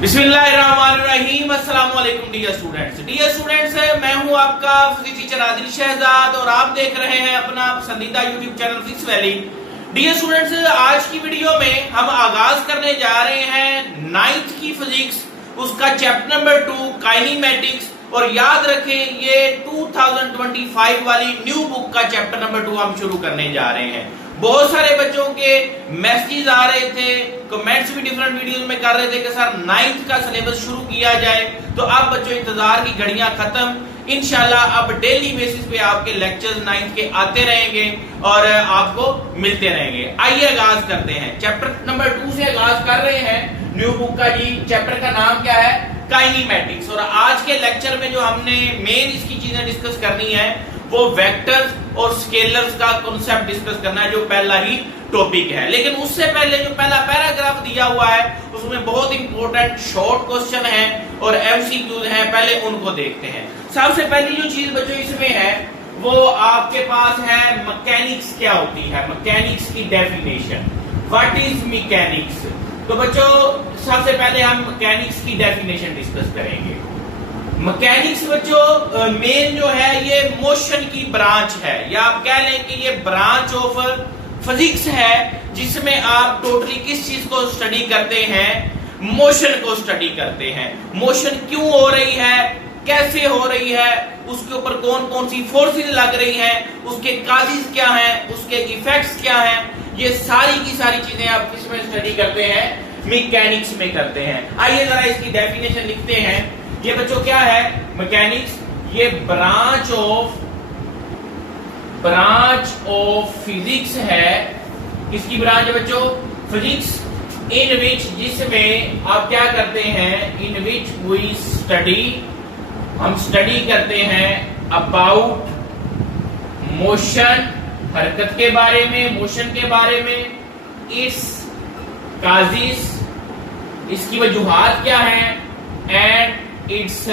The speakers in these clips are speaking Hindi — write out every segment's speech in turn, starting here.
बिस्मिल्लाहिर्रहमानिर्रहीम। अस्सलाम वालेकुम डियर स्टूडेंट्स, मैं हूं आपका फिजिक्स टीचर आदिल शहजाद और आप देख रहे हैं अपना पसंदीदा YouTube channel Physics Valley. Dear students, आज की वीडियो में हम आगाज करने जा रहे हैं 9th की फिजिक्स, उसका चैप्टर नंबर 2 काइनेमेटिक्स। और याद रखें ये 2025 वाली न्यू बुक का चैप्टर नंबर 2 हम शुरू करने जा रहे हैं। बहुत सारे बच्चों के मैसेजेस आ रहे थे, कमेंट्स भी डिफरेंट वीडियोस में कर रहे थे कि सर 9th का सिलेबस शुरू किया जाए। तो अब बच्चों इंतजार की घड़ियां खत्म, इंशाल्लाह अब डेली बेसिस पे आपके लेक्चर्स 9th के आते रहेंगे और आपको मिलते रहेंगे। आइए आगाज करते हैं, चैप्टर नंबर 2 से आगाज कर रहे हैं न्यू बुक का। जी चैप्टर का नाम क्या है? काइनेमेटिक्स। और आज के लेक्चर में जो हमने मेन इसकी चीजें डिस्कस करनी है वो वेक्टर्स और स्केलर्स का कॉन्सेप्ट डिस्कस करना है, जो पहला ही टॉपिक है। लेकिन उससे पहले जो पहला पैराग्राफ दिया हुआ है उसमें बहुत इंपॉर्टेंट शॉर्ट क्वेश्चन है और एमसीक्यूज हैं, पहले उनको देखते हैं। सबसे पहली जो चीज बच्चों इसमें है वो आपके पास है मैकेनिक्स क्या होती है, मैकेनिक्स की डेफिनेशन। What is mechanics? तो बच्चों सबसे पहले हम मैकेनिक्स की डेफिनेशन डिस्कस करेंगे। मैकेनिक्स बच्चों मेन जो है ये मोशन की ब्रांच है, या आप कह लें कि ये ब्रांच ऑफ फिजिक्स है जिसमें आप टोटली किस चीज को स्टडी करते हैं? मोशन को स्टडी करते हैं। मोशन क्यों हो रही है, कैसे हो रही है, उसके ऊपर कौन कौन सी फोर्सेस लग रही हैं, उसके काजेस क्या हैं, उसके इफेक्ट्स क्या हैं, ये सारी की सारी चीजें आप किसमें स्टडी करते हैं? मैकेनिक्स में करते हैं। आइए जरा इसकी डेफिनेशन लिखते हैं। ये बच्चों क्या है मैकेनिक्स? ये ब्रांच ऑफ फिजिक्स है। किसकी ब्रांच है बच्चों? फिजिक्स। इन विच, जिसमें आप क्या करते हैं? इन विच वी स्टडी, हम स्टडी करते हैं अबाउट मोशन, हरकत के बारे में, मोशन के बारे में, इट्स काजिस, इसकी वजूहात क्या है, एंड इट्स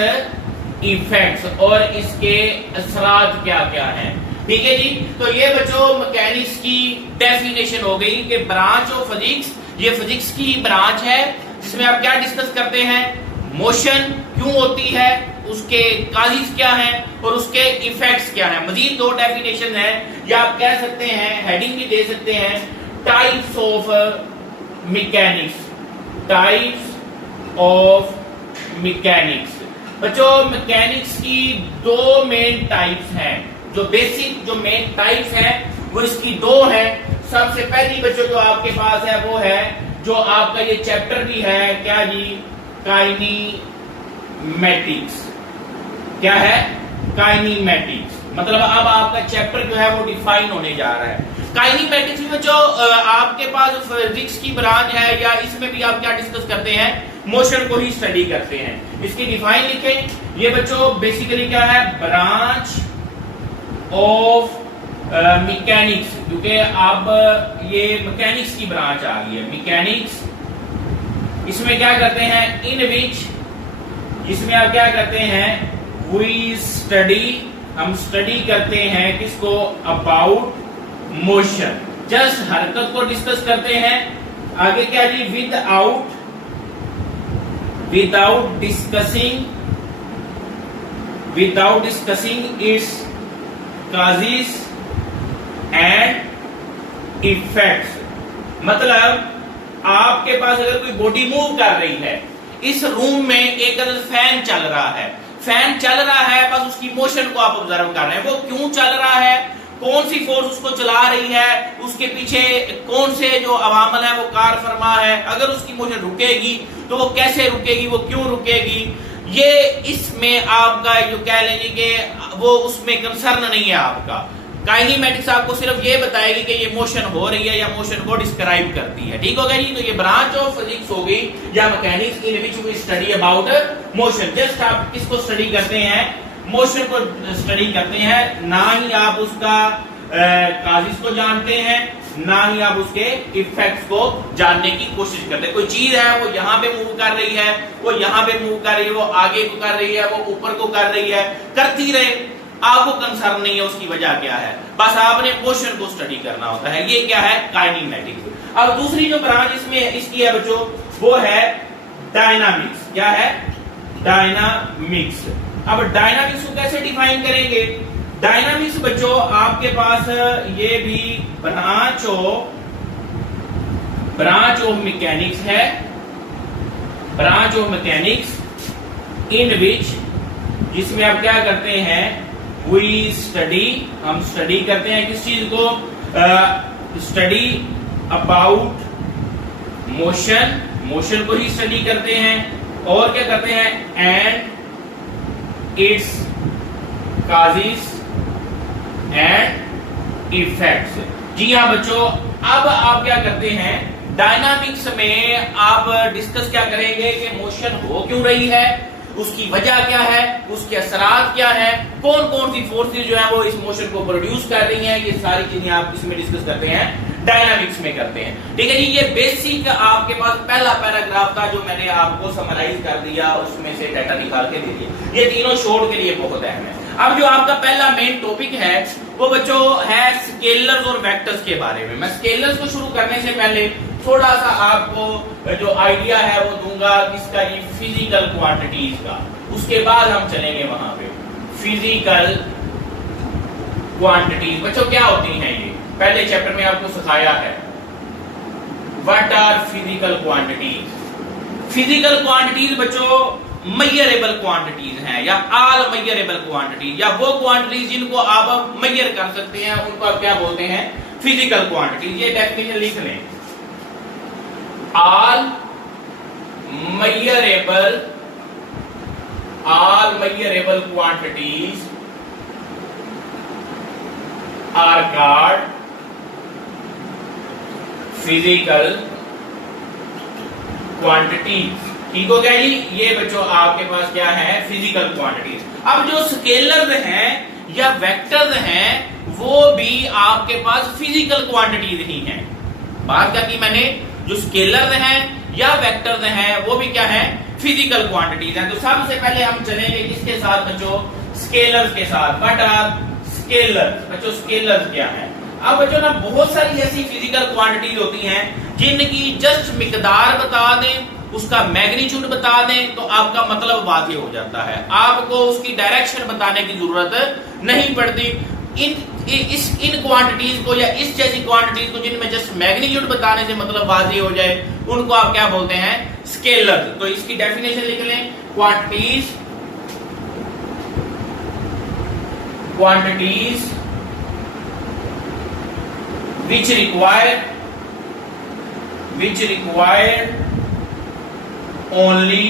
इफेक्ट्स, और इसके असरात क्या क्या हैं। ठीक है जी। तो ये बच्चों मैकेनिक्स की डेफिनेशन हो गई कि ब्रांच ऑफ फिजिक्स, ये फिजिक्स की ब्रांच है जिसमें आप क्या डिस्कस करते हैं? मोशन क्यों होती है, उसके काजिस क्या हैं और उसके इफेक्ट्स क्या हैं। मजीद 2 डेफिनेशन है, या आप कह सकते हैं हेडिंग भी दे सकते हैं, types of mechanics, types of mechanics. बच्चों मैकेनिक्स की 2 मेन टाइप्स हैं, जो बेसिक जो मेन टाइप्स हैं वो इसकी 2 हैं। सबसे पहली बच्चों जो आपके पास है वो है जो आपका ये चैप्टर भी है, क्या जी? काइनेमेटिक्स। क्या है? काइनेमेटिक्स। मतलब अब आपका चैप्टर जो है वो डिफाइन होने जा रहा है। काइनेमेटिक्स में जो आपके पास फिजिक्स की ब्रांच है, या इसमें भी आप क्या डिस्कस करते हैं? मोशन को ही स्टडी करते हैं। इसकी डिफाइन लिखें। ये बच्चों बेसिकली क्या है? ब्रांच ऑफ मैकेनिक्स, क्योंकि अब ये मैकेनिक्स की ब्रांच आ गई है। मैकेनिक्स, इसमें क्या करते हैं? इन विच, इसमें आप क्या करते हैं? वी स्टडी, हम स्टडी करते हैं किसको? अबाउट मोशन, जस्ट हरकत को डिस्कस करते हैं। आगे क्या जी? Without discussing its causes and effects. मतलब आपके पास अगर कोई बॉडी मूव कर रही है, इस रूम में एक अगर फैन चल रहा है, बस उसकी मोशन को आप ऑब्जर्व कर रहे हैं। वो क्यों चल रहा है, कौन सी फोर्स उसको चला रही है, उसके पीछे कौन से जो अवामल है वो कार फरमा है, अगर उसकी मोशन रुकेगी तो वो कैसे रुकेगी, वो क्यों रुकेगी, ये इसमें आपका जो कह लेंगे कि वो उसमें कंसर्न नहीं है आपका। काइनेमेटिक्स आपको सिर्फ ये बताएगी कि ये मोशन हो रही है या मोशन को डिस्क्राइब करती है। ठीक हो गया जी। तो ये ब्रांच ऑफ फिजिक्स हो गई या mechanics, in which we study about motion. Just आप किसको स्टडी करते हैं? मोशन को स्टडी करते हैं, ना ही आप उसका काजिस को जानते हैं, ना ही आप उसके इफेक्ट्स को जानने की कोशिश करते हैं। कोई चीज है वो यहाँ पे मूव कर रही है, वो यहाँ पे मूव कर रही है, वो आगे को कर रही है, वो ऊपर को कर रही है, करती रहे, आपको कंसर्न नहीं है उसकी वजह क्या है, बस आपने मोशन को स्टडी करना होता है। ये क्या है? काइनेमेटिक्स। अब दूसरी जो ब्रांच इसमें इसकी है बच्चों वो है डायनामिक्स। क्या है? डायनामिक्स। अब डायनामिक्स को कैसे डिफाइन करेंगे? डायनामिक्स बच्चों आपके पास ये भी ब्रांच ऑफ मैकेनिक्स है, ब्रांच ऑफ मैकेनिक्स इन विच, जिसमें आप क्या करते हैं, वी स्टडी, हम स्टडी करते हैं किस चीज को? स्टडी अबाउट मोशन, मोशन को ही स्टडी करते हैं। और क्या करते हैं? And its causes and effects. जी हाँ बच्चों, अब आप क्या करते हैं, डायनामिक्स में आप डिस्कस क्या करेंगे कि मोशन हो क्यों रही है, उसकी वजह क्या है, उसके असरात क्या है, कौन कौन सी फोर्सेस जो है वो इस मोशन को प्रोड्यूस कर रही हैं, ये सारी चीजें आप इसमें डिस्कस करते हैं, डायनामिक्स में करते हैं। ठीक है जी, ये बेसिक आपके पास पहला पैराग्राफ था जो मैंने आपको समराइज कर दिया, उसमें से डाटा निकाल के दे दिया। ये तीनों शोर्ट के लिए बहुत अहम है। अब जो आपका पहला मेन टॉपिक है वो बच्चों है स्केलर्स और वेक्टर्स के बारे में। मैं स्केलर्स को शुरू करने से पहले थोड़ा सा आपको जो आइडिया है वो दूंगा किसका, ये फिजिकल क्वांटिटीज का। उसके बाद हम चलेंगे वहां पे फिजिकल क्वांटिटीज। बच्चों क्या होती हैं ये? पहले चैप्टर में आपको सिखाया है what are physical quantities. Physical quantities बच्चों मेजरेबल क्वांटिटीज हैं या ऑल मेजरेबल क्वांटिटीज, या वो क्वांटिटीज जिनको आप मेजर कर सकते हैं उनको आप क्या बोलते हैं? Physical quantities. ये डेफिनेशन लिख लें, all measurable quantities are called physical quantities. ठीक हो गया जी? ये बच्चों आपके पास क्या है? Physical quantities. अब जो स्केलर्स हैं या वेक्टर्स हैं वो भी आपके पास फिजिकल क्वांटिटीज ही हैं। बात क्या की मैंने? जो स्केलर्स हैं या वेक्टर्स हैं वो भी क्या है? फिजिकल क्वांटिटीज हैं। तो सबसे पहले हम चलेंगे किसके साथ बच्चों? स्केलर्स के साथ। What are scalars? बच्चों स्केलर्स क्या है? अब बच्चों ना बहुत सारी ऐसी फिजिकल क्वांटिटीज होती हैं जिनकी जस्ट मिकदार बता दें, उसका मैग्नीट्यूड बता दें तो आपका मतलब वाज़ेह हो जाता है, आपको उसकी डायरेक्शन बताने की जरूरत नहीं पड़ती। इन क्वांटिटीज को या इस जैसी क्वांटिटीज को जिनमें जस्ट मैग्नीट्यूड बताने से मतलब वाज़ेह हो जाए उनको आप क्या बोलते हैं? स्केलर। तो इसकी डेफिनेशन लिख लें, quantities which require only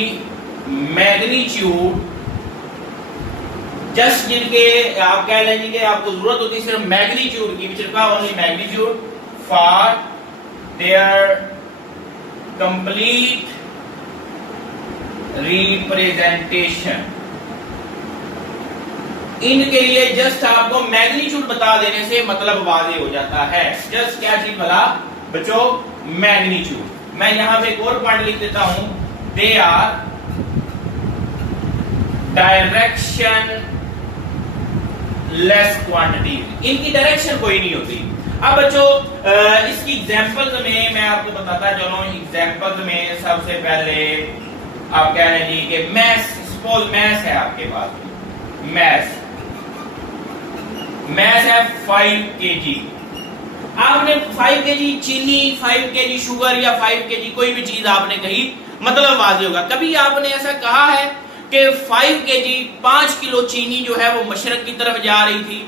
magnitude, just जिनके आप कह लेंगे कि आपको जरूरत होती है सिर्फ मैग्नीट्यूड की, which require only magnitude for their complete representation। इनके लिए जस्ट आपको मैग्नीट्यूड बता देने से मतलब वाज़ेह हो जाता है। जस्ट क्या चीज बोला बच्चों? मैग्नीट्यूड। मैं यहां पे एक और पॉइंट लिख देता हूं, they are directionless quantities. इनकी डायरेक्शन कोई नहीं होती। अब बच्चों इसकी एग्जांपल्स में मैं आपको बताता चलूं। एग्जांपल्स में सबसे पहले आप कह रहे हैं कि मैस, सपोज मैस है आपके पास, मैस है 5 kg। आपने 5 kg चीनी, 5 kg शुगर या 5 kg कोई भी चीज आपने कही, मतलब वाज़ेह होगा। कभी आपने ऐसा कहा है कि 5 kg 5 किलो चीनी जो है वो मशरक की तरफ जा रही थी,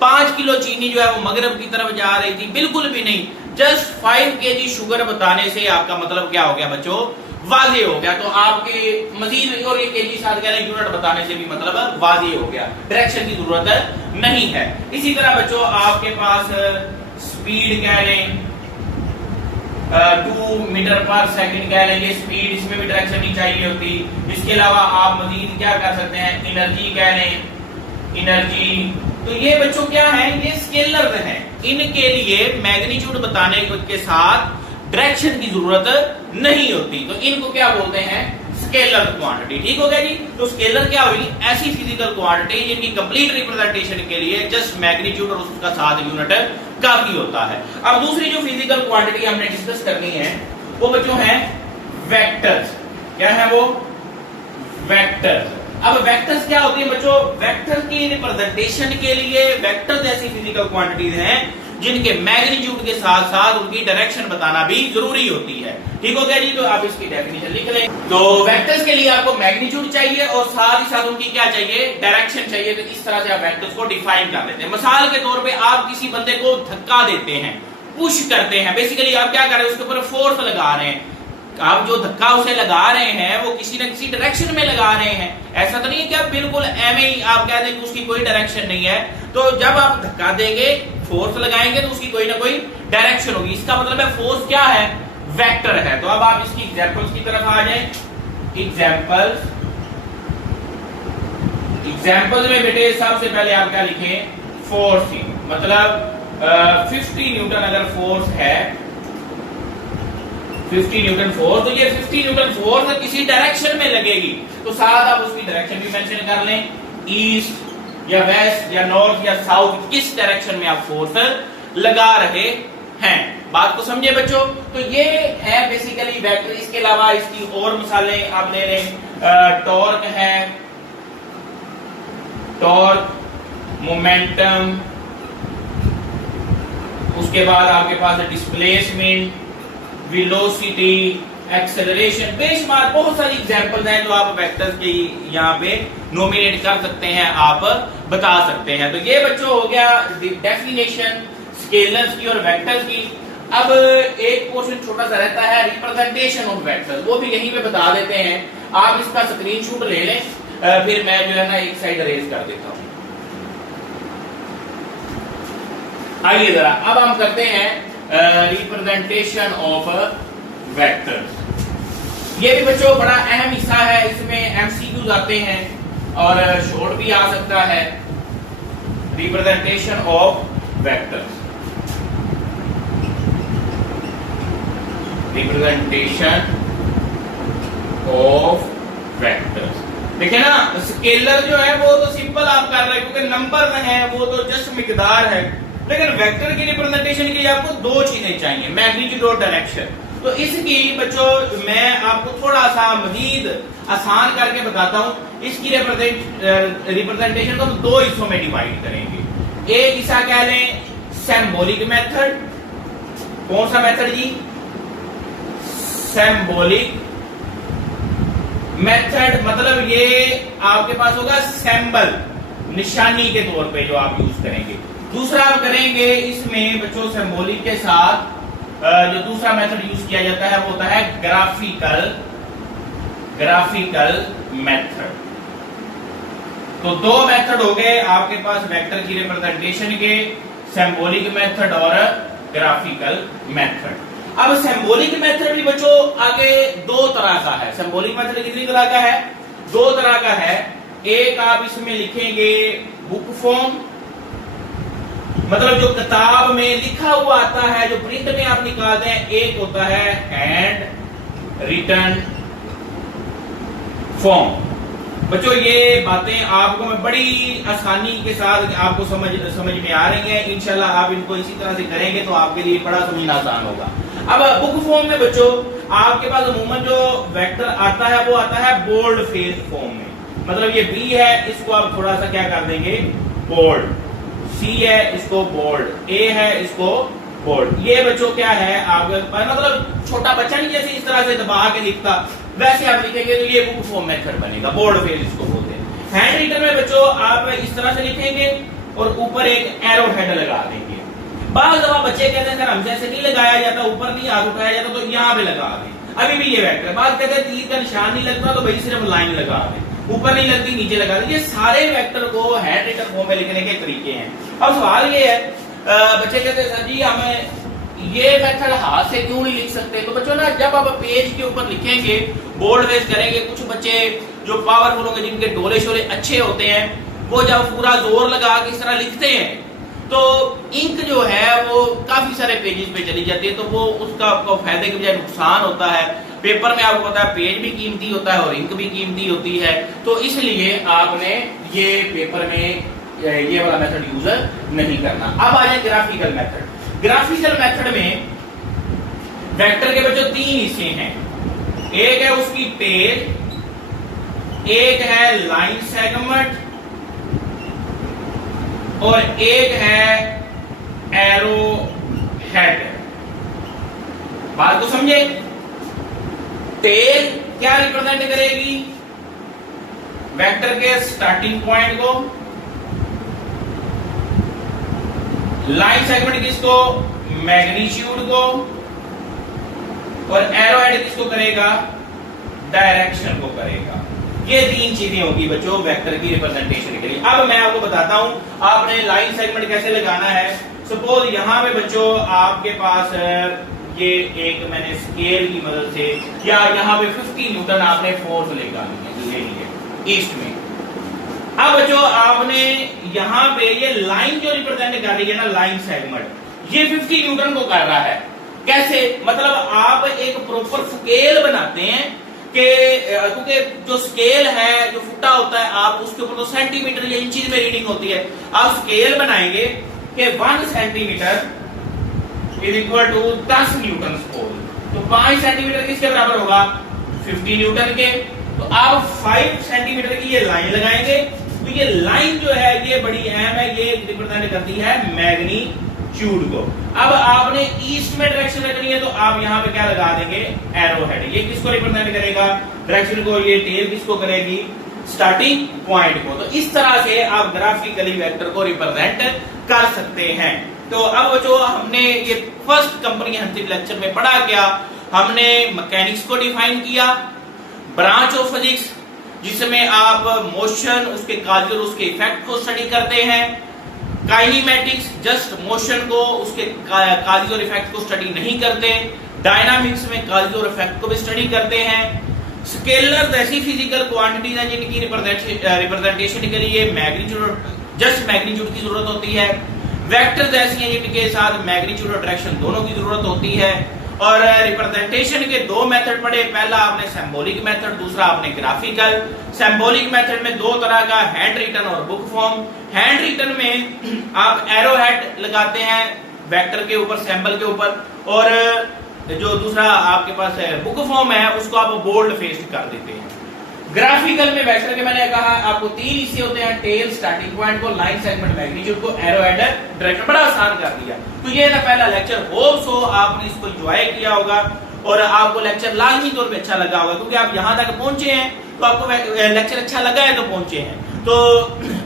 5 किलो चीनी जो है वो मगरब की तरफ जा रही थी? बिल्कुल भी नहीं। जस्ट 5 kg शुगर बताने से आपका मतलब क्या हो गया बच्चों? वाज़ेह हो गया। तो आपके मजीद और एक केजी साथ कह रहे यूनिट बताने से भी मतलब वाज़ेह हो गया, डायरेक्शन की जरूरत नहीं है। इसी तरह बच्चों आपके पास स्पीड कह लें 2 मीटर पर सेकंड कह लेंगे, स्पीड, इसमें भी डायरेक्शन नहीं चाहिए होती। इसके अलावा आप मजीद क्या कर सकते हैं? एनर्जी कह लें, एनर्जी। तो ये बच्चों क्या है? ये स्केलर्स हैं। इनके लिए मैग्नीट्यूड बताने के साथ डायरेक्शन की जरूरत नहीं होती, तो इनको क्या बोलते हैं? Scalar quantity. ठीक हो गया जी? तो स्केलर क्या हुई? ऐसी फिजिकल क्वांटिटी जिनकी कंप्लीट रिप्रेजेंटेशन के लिए जस्ट मैग्नीट्यूड और उसका साथ यूनिट काफी होता है। अब दूसरी जो फिजिकल क्वांटिटी हमने डिस्कस करनी है वो बच्चों है वेक्टर्स। क्या है वो? वेक्टर। अब वेक्टर्स क्या होती है बच्चों? वेक्टर की रिप्रेजेंटेशन के लिए वेक्टर्स ऐसी फिजिकल क्वांटिटीज हैं जिनके मैग्नीट्यूड के साथ साथ उनकी डायरेक्शन बताना भी जरूरी होती है। ठीक हो गया जी? तो आप इसकी डेफिनेशन लिख लें। तो वेक्टर्स के लिए आपको मैग्नीट्यूड चाहिए और साथ ही साथ उनकी क्या चाहिए? डायरेक्शन चाहिए। तो इस तरह से आप वेक्टर्स को डिफाइन कर लेते हैं। मिसाल के तौर पे आप किसी बंदे को धक्का देते हैं, पुश करते हैं, बेसिकली आप क्या कर रहे हैं? उसके ऊपर फोर्स लगा रहे हैं। आप जो धक्का उसे लगा रहे हैं वो किसी न किसी डायरेक्शन में लगा रहे हैं। ऐसा तो नहीं है कि आप बिल्कुल एम ही आप कह दें कि उसकी कोई डायरेक्शन नहीं है। तो जब आप धक्का देंगे, फोर्स लगाएंगे, तो उसकी कोई ना कोई डायरेक्शन होगी। इसका मतलब है फोर्स क्या है? वेक्टर है। तो अब आप इसकी एग्जांपल्स की तरफ आ जाएं। एग्जांपल्स में बेटे सबसे पहले आप क्या लिखें? फोर्सिंग। मतलब 50 न्यूटन अगर फोर्स है, 50 न्यूटन फोर्स, तो ये 50 न्यूटन फोर्स किसी डायरेक्शन में लगेगी। तो साथ आप उसकी डायरेक्शन भी मेंशन कर लें, ईस्ट या वेस्ट या नॉर्थ या साउथ, किस डायरेक्शन में आप फोर्स लगा रहे हैं। बात को समझे बच्चों? तो ये है बेसिकली वेक्टर। इसके अलावा इसकी और मिसालें आप ले लें। टॉर्क है, टॉर्क, मोमेंटम, उसके बाद आपके पास डिस्प्लेसमेंट, वेलोसिटी, एक्सेलरेशन, बेशुमार बहुत सारी एग्जांपल्स हैं जो आप वेक्टर्स के यहाँ पे नोमिनेट कर सकते हैं, आप बता सकते हैं। तो ये बच्चों हो गया डेफिनेशन स्केलर्स की और वेक्टर्स की। अब एक पोर्शन छोटा सा रहता है रिप्रेजेंटेशन ऑफ वेक्टर्स, वो भी यहीं पे बता देते हैं। आप इसका स्क्रीनशॉट ले लें, फिर मैं जो है ना एक साइड अरेंज कर देता हूं। आइए जरा अब हम करते हैं रिप्रेजेंटेशन ऑफ वेक्टर्स। ये भी बच्चों बड़ा अहम हिस्सा है। इसमें एमसीक्यूज आते हैं और शॉर्ट भी आ सकता है। Representation of vectors, representation of vectors. देखिए ना, स्केलर जो है वो तो सिंपल आप कर रहे हैं क्योंकि नंबर है, वो तो जस्ट मिकदार है। लेकिन वेक्टर की रिप्रेजेंटेशन के लिए आपको दो चीजें चाहिए, मैग्नीट्यूड और डायरेक्शन। तो इसकी बच्चों मैं आपको थोड़ा सा मजीद आसान करके बताता हूं। इसकी रिप्रेजेंटेशन को हम दो हिस्सों में डिवाइड करेंगे। एक हिस्सा कह लें सिंबॉलिक मेथड। कौन सा मेथड जी? Symbolic method. मतलब ये आपके पास होगा सिंबल, निशानी के तौर पे जो आप यूज करेंगे। दूसरा आप करेंगे इसमें बच्चों सिंबॉलिक के साथ जो दूसरा मेथड यूज किया जाता है वो होता है ग्राफिकल मेथड। तो दो मेथड हो गए आपके पास वेक्टर की रिप्रेजेंटेशन के, सिंबॉलिक मेथड और ग्राफिकल मेथड। अब सिंबॉलिक मेथड भी बच्चों आगे दो तरह का है। सिंबॉलिक मेथड कितनी तरह का है? दो तरह का है। एक आप इसमें लिखेंगे बुक फॉर्म, मतलब जो किताब में लिखा हुआ आता है, जो प्रिंट में आप निकालते हैं। एक होता है हैंड रिटन फॉर्म। बच्चों ये बातें आपको मैं बड़ी आसानी के साथ आपको समझ में आ रही हैं। इंशाल्लाह आप इनको इसी तरह से करेंगे तो आपके लिए बड़ा समझना आसान होगा। अब बुक फॉर्म में बच्चों आपके पास अमूमन जो वेक्टर आता है वो आता है बोल्ड फेस फॉर्म में। मतलब ये बी है, इसको आप थोड़ा सा क्या कर देंगे? बोल्ड। सी है, इसको बोल्ड। ए है, इसको बोल्ड। ये बच्चों क्या है आपके मतलब छोटा बच्चा नहीं जैसे इस तरह से दबा के लिखता, वैसे आप लिखेंगे तो ये बुक फॉर्म मेथड बनेगा। बोल्ड फेस इसको बोलते हैं। हैंड रिटन में बच्चों आप इस तरह से लिखेंगे और ऊपर एक एरो हेड लगा देंगे। बाल दफा बच्चे कहते हैं सर हमसे ऐसे नहीं लगाया जाता, ऊपर नहीं हाथ उठाया जाता, तो यहाँ पे लगा दें। अभी भी ये वेक्टर। बात कहते हैं तीर का निशान नहीं लगता तो भाई सिर्फ लाइन लगा दें, ऊपर नहीं लगती नीचे लगा दें। ये सारे वेक्टर को हैंड रिटन फॉर्म में लिखने के तरीके हैं। अब सवाल ये है, बच्चे कहते हैं सर जी हमें ये मेथड हाथ से क्यों नहीं लिख सकते? तो बच्चों ना जब आप पेज के ऊपर लिखेंगे, बोल्ड फेस करेंगे, कुछ बच्चे जो पावरफुल होंगे, जिनके डोले शोले अच्छे होते हैं, वो जब पूरा जोर लगा के इस तरह लिखते हैं तो इंक जो है वो काफी सारे पेजेस पे चली जाती है। तो वो उसका आपको फायदे के बजाय नुकसान होता है। पेपर में आपको पता है पेज भी कीमती होता है और इंक भी कीमती होती है। तो इसलिए आपने ये पेपर में ये वाला मेथड यूज नहीं करना। अब आ जाए ग्राफिकल मेथड। ग्राफिकल मेथड में वेक्टर के बच्चों तीन हिस्से हैं। एक है उसकी टेल, एक है लाइन सेगमेंट और एक है एरो हेड। बात को समझे? टेल क्या रिप्रेजेंट करेगी? वेक्टर के स्टार्टिंग पॉइंट को। लाइन सेगमेंट किसको? मैग्नीट्यूड को। और एरो हेड किसको करेगा? डायरेक्शन को करेगा। ये तीन चीजें होगी बच्चों वेक्टर की रिप्रेजेंटेशन के लिए। अब मैं आपको बताता हूं आपने लाइन सेगमेंट कैसे लगाना है। सपोज यहां पे बच्चों आपके पास ये एक मैंने स्केल की मदद से या यहां पे 50 न्यूटन आपने फोर्स ले लिए ईस्ट में। अब बच्चों आपने यहां पे ये लाइन जो रिप्रेजेंट कर रही है ना, लाइन सेगमेंट, ये 50 न्यूटन को कर रहा है। कैसे? मतलब आप एक प्रॉपर स्केल बनाते हैं कि क्योंकि जो स्केल है, जो फुटा होता है, आप उसके ऊपर तो सेंटीमीटर या इंचीज में रीडिंग होती है। आप स्केल बनाएंगे कि 1 centimetre is equal to 10 newton force. तो 5 सेंटीमीटर किसके बराबर होगा? 50 न्यूटन के। तो आप 5 सेंटीमीटर की ये लाइन लगाएंगे। तो ये लाइन जो है ये बड़ी अहम है, ये रिप्रेजेंट करती है मैग्नीट्यूड को। अब आपने ईस्ट में डायरेक्शन रखनी है तो आप यहां पे क्या लगा देंगे? Arrow head. ये किसको रिप्रेजेंट करेगा? डायरेक्शन को। ये टेल किसको करेगी? स्टार्टिंग पॉइंट को। तो इस तरह से आप ग्राफिकली वेक्टर को रिप्रेजेंट कर सकते हैं। तो अब जो हमने ये फर्स्ट कंप्रीहेंसिव लेक्चर में पढ़ा क्या? हमने मैकेनिक्स को डिफाइन किया, ब्रांच ऑफ फिजिक्स जिसमें आप मोशन, उसके काज और उसके इफेक्ट को स्टडी करते हैं, काइनेमेटिक्स जस्ट मोशन को, उसके काज और इफेक्ट को स्टडी नहीं करते, डायनामिक्स में काज और इफेक्ट को भी स्टडी करते हैं, स्केलर ऐसी फिजिकल क्वांटिटीज हैं जिनकी रिप्रेजेंटेशन के लिए मैग्नीट्यूड, जस्ट मैग्नीट्यूड की जरूरत होती है, वेक्टर्स ऐसी हैं जिनके साथ मैग्नीट्यूड और डायरेक्शन दोनों की जरूरत होती है। और रिप्रेजेंटेशन के दो मेथड पढ़े, पहला आपने सिंबॉलिक मेथड, दूसरा आपने ग्राफिकल। सिंबॉलिक मेथड में दो तरह का, हैंड रिटन और बुक फॉर्म। हैंड रिटन में आप एरो हेड लगाते हैं वेक्टर के ऊपर, सिंबल के ऊपर, और जो दूसरा आपके पास बुक फॉर्म है उसको आप बोल्ड फेस्ड कर देते हैं। ग्राफिकल में वेक्टर के मैंने कहा आपको 3 हिस्से होते हैं, टेल, स्टार्टिंग पॉइंट को, लाइन सेगमेंट, मैग्नीट्यूड को, एरो हेड, डायरेक्शन। बड़ा आसान कर दिया। तो ये था पहला लेक्चर। होप सो आपने इसको एंजॉय किया होगा और आपको लेक्चर लाजमी तौर पे अच्छा लगा होगा, क्योंकि आप यहां तक पहुंचे हैं तो आपको लेक्चर अच्छा लगा है तो पहुंचे हैं। तो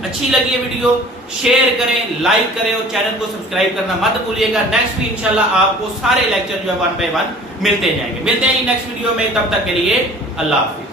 अच्छी लगी है वीडियो, शेयर करें, लाइक करें और चैनल को सब्सक्राइब करना मत भूलिएगा। नेक्स्ट भी इंशाल्लाह आपको सारे लेक्चर जो है 1 by 1 मिलते जाएंगे। मिलते हैं नेक्स्ट वीडियो में, तब तक के लिए अल्लाह हाफिज।